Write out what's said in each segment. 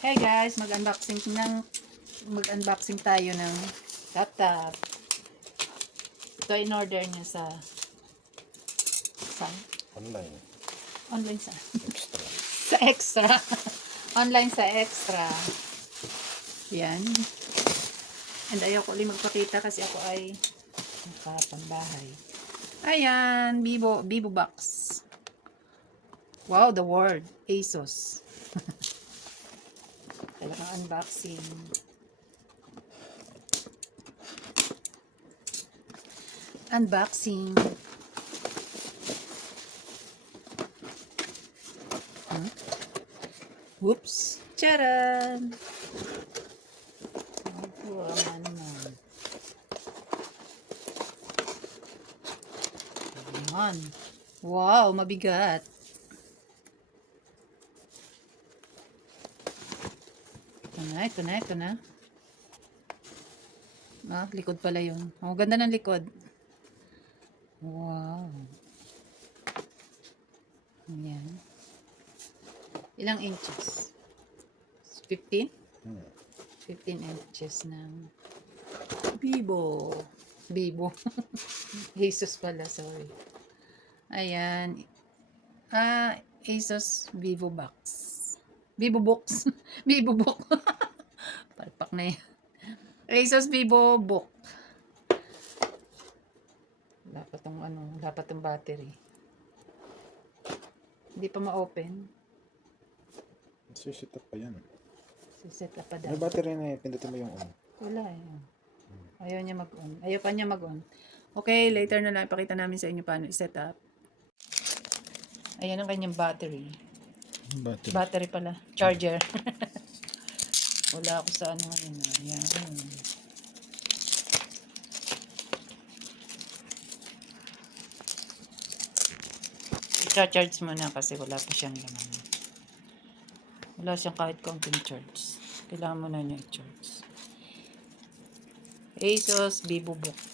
Hey guys, mag-unboxing tayo ng laptop. Ito in order niya sa Online. online sa Extra. sa Extra. Online sa Extra. Yan. And ayoko ulit magpakita kasi ako ay nakapambahay. Ayan, Vivo Box. Wow, the word ASUS. Talagang unboxing. Unboxing. Whoops. Charan! Ako naman. Ayan. Wow, mabigat. Ito na. Ah, likod pala yun. Oh, ganda ng likod. Wow. Ayan. Ilang inches? 15? 15 inches ng Vivo. Asus pala, sorry. Ayan. Asus Vivo Box. Vivo Box. Vivo Book. Palpak na yan. Asus Vivo Book. Dapat tong battery. Hindi pa ma-open. Set up pa yan. Set up pa daw. May battery na pindutin mo yung on. Wala eh. Ayaw niya mag-on. Ayaw pa niya mag-on. Okay, later na lang ipakita namin sa inyo paano i-set up. Ayan ang kanyang battery. Battery pala. Charger. Wala ako sa ano ngayon. Ayan. I-charge muna kasi wala pa siyang laman. Wala siyang kahit counting charge. Kailangan mo na niya i-charge. Asus Vivo Book.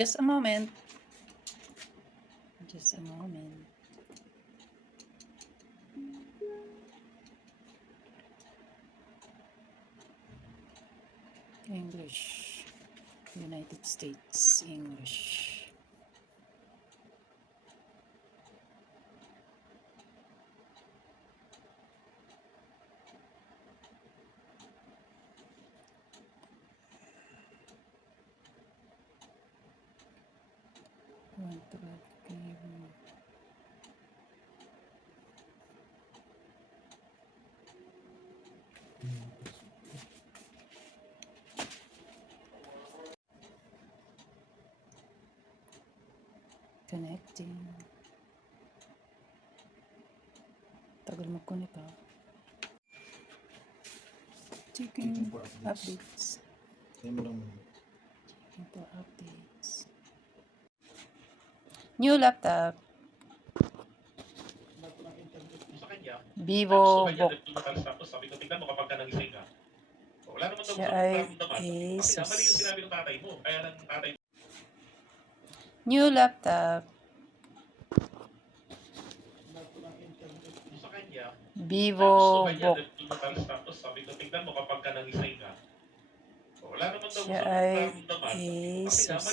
Just a moment. Just a moment. English. United States English. Connecting. Tagal mag-connect ha. Checking for updates. Checking for updates. New laptop. Vivo Book. Siya ay Asus. New laptop. Vivo Book. Siya ay Asus.